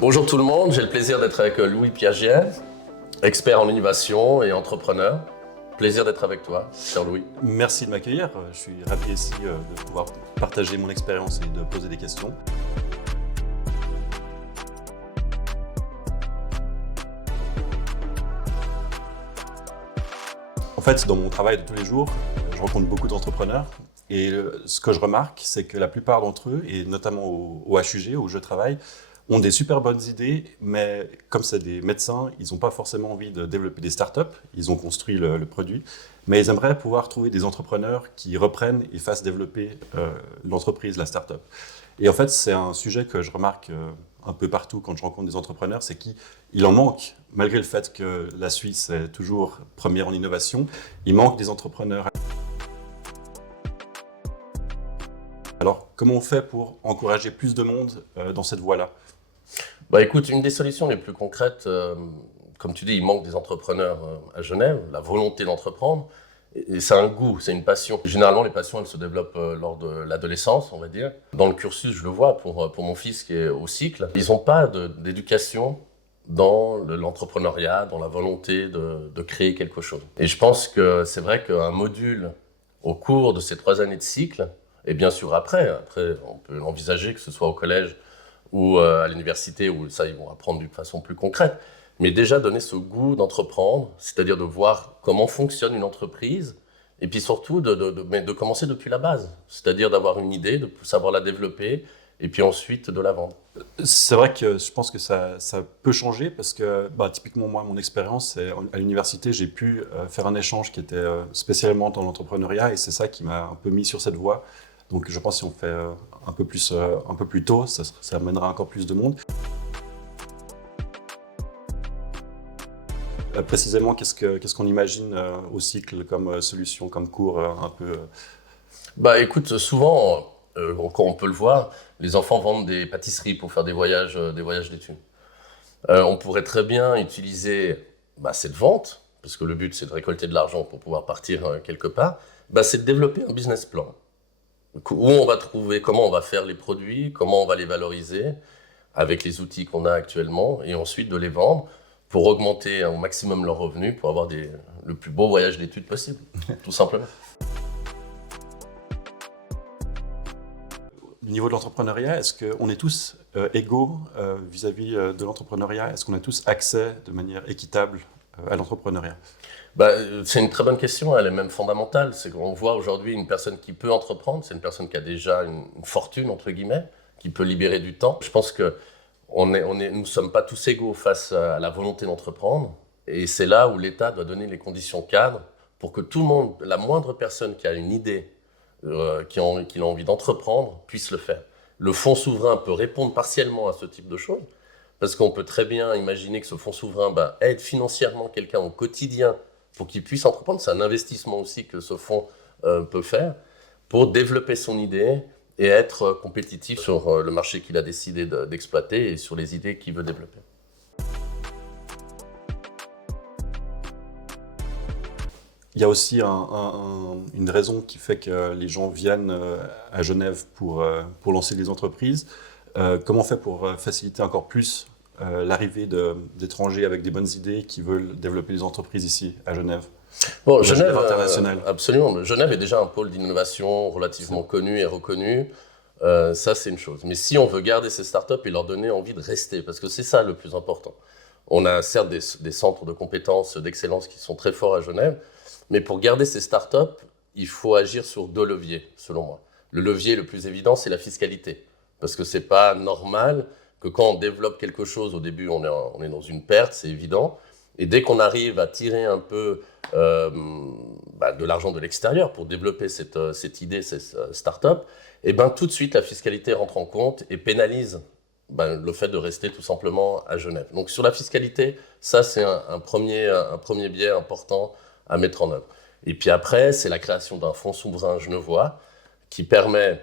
Bonjour tout le monde, j'ai le plaisir d'être avec Louis Piaget, expert en innovation et entrepreneur. Plaisir d'être avec toi, cher Louis. Merci de m'accueillir, je suis ravi ici de pouvoir partager mon expérience et de poser des questions. En fait, dans mon travail de tous les jours, je rencontre beaucoup d'entrepreneurs et ce que je remarque, c'est que la plupart d'entre eux, et notamment au HUG, où je travaille, ont des super bonnes idées, mais comme c'est des médecins, ils n'ont pas forcément envie de développer des startups. Ils ont construit le produit, mais ils aimeraient pouvoir trouver des entrepreneurs qui reprennent et fassent développer l'entreprise, la startup. Et en fait, c'est un sujet que je remarque un peu partout quand je rencontre des entrepreneurs, c'est qu'il en manque, malgré le fait que la Suisse est toujours première en innovation, il manque des entrepreneurs. Alors, comment on fait pour encourager plus de monde dans cette voie-là ? Bah écoute, une des solutions les plus concrètes, comme tu dis, il manque des entrepreneurs à Genève, la volonté d'entreprendre, et c'est un goût, c'est une passion. Généralement, les passions, elles se développent lors de l'adolescence, on va dire. Dans le cursus, je le vois pour mon fils qui est au cycle, ils n'ont pas d'éducation dans l'entrepreneuriat, dans la volonté de créer quelque chose. Et je pense que c'est vrai qu'un module au cours de ces 3 années de cycle, et bien sûr après on peut envisager que ce soit au collège ou à l'université, où ça ils vont apprendre d'une façon plus concrète, mais déjà donner ce goût d'entreprendre, c'est-à-dire de voir comment fonctionne une entreprise, et puis surtout mais de commencer depuis la base, c'est-à-dire d'avoir une idée, de savoir la développer, et puis ensuite de la vendre. C'est vrai que je pense que ça peut changer parce que typiquement moi, mon expérience, c'est à l'université, j'ai pu faire un échange qui était spécialement dans l'entrepreneuriat et c'est ça qui m'a un peu mis sur cette voie. Donc je pense que si on fait un peu plus tôt, ça amènera encore plus de monde. Précisément, qu'est-ce qu'on imagine au cycle comme solution, comme cours un peu Bah écoute, souvent, quand on peut le voir, les enfants vendent des pâtisseries pour faire des voyages d'études. On pourrait très bien utiliser cette vente, parce que le but c'est de récolter de l'argent pour pouvoir partir quelque part, c'est de développer un business plan. Où on va trouver, comment on va faire les produits, comment on va les valoriser avec les outils qu'on a actuellement, et ensuite de les vendre pour augmenter au maximum leurs revenus, pour avoir le plus beau voyage d'études possible, tout simplement. Au niveau de l'entrepreneuriat, est-ce qu'on est tous égaux vis-à-vis de l'entrepreneuriat ? Est-ce qu'on a tous accès de manière équitable à l'entrepreneuriat ? C'est une très bonne question, elle est même fondamentale. C'est qu'on voit aujourd'hui une personne qui peut entreprendre, c'est une personne qui a déjà une fortune, entre guillemets, qui peut libérer du temps. Je pense que nous ne sommes pas tous égaux face à la volonté d'entreprendre, et c'est là où l'État doit donner les conditions cadres pour que tout le monde, la moindre personne qui a une idée, qui a envie d'entreprendre, puisse le faire. Le fonds souverain peut répondre partiellement à ce type de choses, parce qu'on peut très bien imaginer que ce fonds souverain aide financièrement quelqu'un au quotidien pour qu'il puisse entreprendre. C'est un investissement aussi que ce fonds peut faire pour développer son idée et être compétitif sur le marché qu'il a décidé d'exploiter et sur les idées qu'il veut développer. Il y a aussi une raison qui fait que les gens viennent à Genève pour lancer des entreprises. Comment on fait pour faciliter encore plus l'arrivée d'étrangers avec des bonnes idées qui veulent développer des entreprises ici à Genève ? Bon, Genève, absolument. Genève est déjà un pôle d'innovation relativement connu et reconnu. Ça, c'est une chose. Mais si on veut garder ces startups et leur donner envie de rester, parce que c'est ça le plus important. On a certes des centres de compétences, d'excellence qui sont très forts à Genève, mais pour garder ces startups, il faut agir sur 2 leviers, selon moi. Le levier le plus évident, c'est la fiscalité. Parce que c'est pas normal que quand on développe quelque chose, au début, on est dans une perte, c'est évident. Et dès qu'on arrive à tirer un peu de l'argent de l'extérieur pour développer cette idée, cette start-up, tout de suite, la fiscalité rentre en compte et pénalise le fait de rester tout simplement à Genève. Donc sur la fiscalité, ça c'est un premier biais important à mettre en œuvre. Et puis après, c'est la création d'un fonds souverain genevois qui permet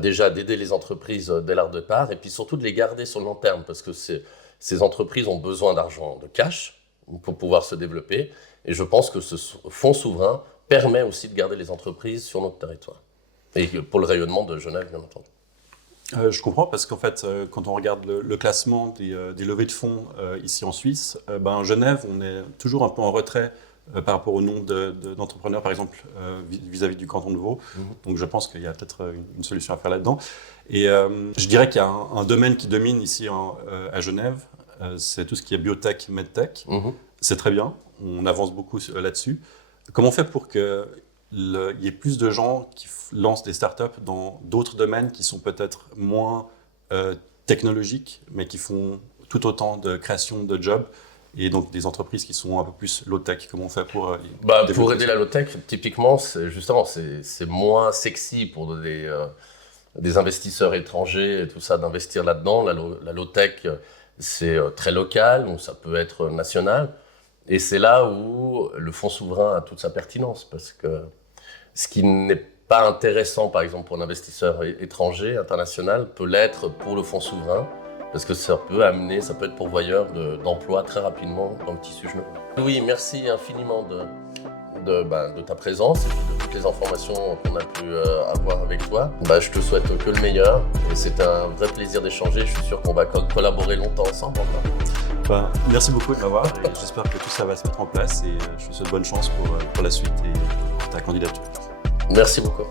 déjà d'aider les entreprises dès leur départ et puis surtout de les garder sur le long terme parce que ces entreprises ont besoin d'argent, de cash pour pouvoir se développer. Et je pense que ce fonds souverain permet aussi de garder les entreprises sur notre territoire. Et pour le rayonnement de Genève, bien entendu. Je comprends parce qu'en fait, quand on regarde le classement des levées de fonds ici en Suisse, Genève, on est toujours un peu en retrait par rapport au nombre d'entrepreneurs, par exemple, vis-à-vis du canton de Vaud. Donc je pense qu'il y a peut-être une solution à faire là-dedans. Et je dirais qu'il y a un domaine qui domine ici à Genève, c'est tout ce qui est biotech, medtech. C'est très bien, on avance beaucoup là-dessus. Comment on fait pour qu'il y ait plus de gens qui lancent des startups dans d'autres domaines qui sont peut-être moins technologiques, mais qui font tout autant de création de jobs, et donc des entreprises qui sont un peu plus low-tech? Comment on fait pour pour aider la low-tech, typiquement, c'est moins sexy pour des investisseurs étrangers et tout ça d'investir là-dedans. La low-tech, c'est très local, donc ça peut être national. Et c'est là où le fonds souverain a toute sa pertinence, parce que ce qui n'est pas intéressant, par exemple, pour un investisseur étranger, international, peut l'être pour le fonds souverain, parce que ça peut être pourvoyeur d'emplois très rapidement dans le tissu genevois. Oui, merci infiniment de ta présence et puis de toutes les informations qu'on a pu avoir avec toi. Je te souhaite que le meilleur et c'est un vrai plaisir d'échanger. Je suis sûr qu'on va collaborer longtemps ensemble encore. Merci beaucoup de m'avoir et j'espère que tout ça va se mettre en place et je te souhaite bonne chance pour la suite et pour ta candidature. Merci beaucoup.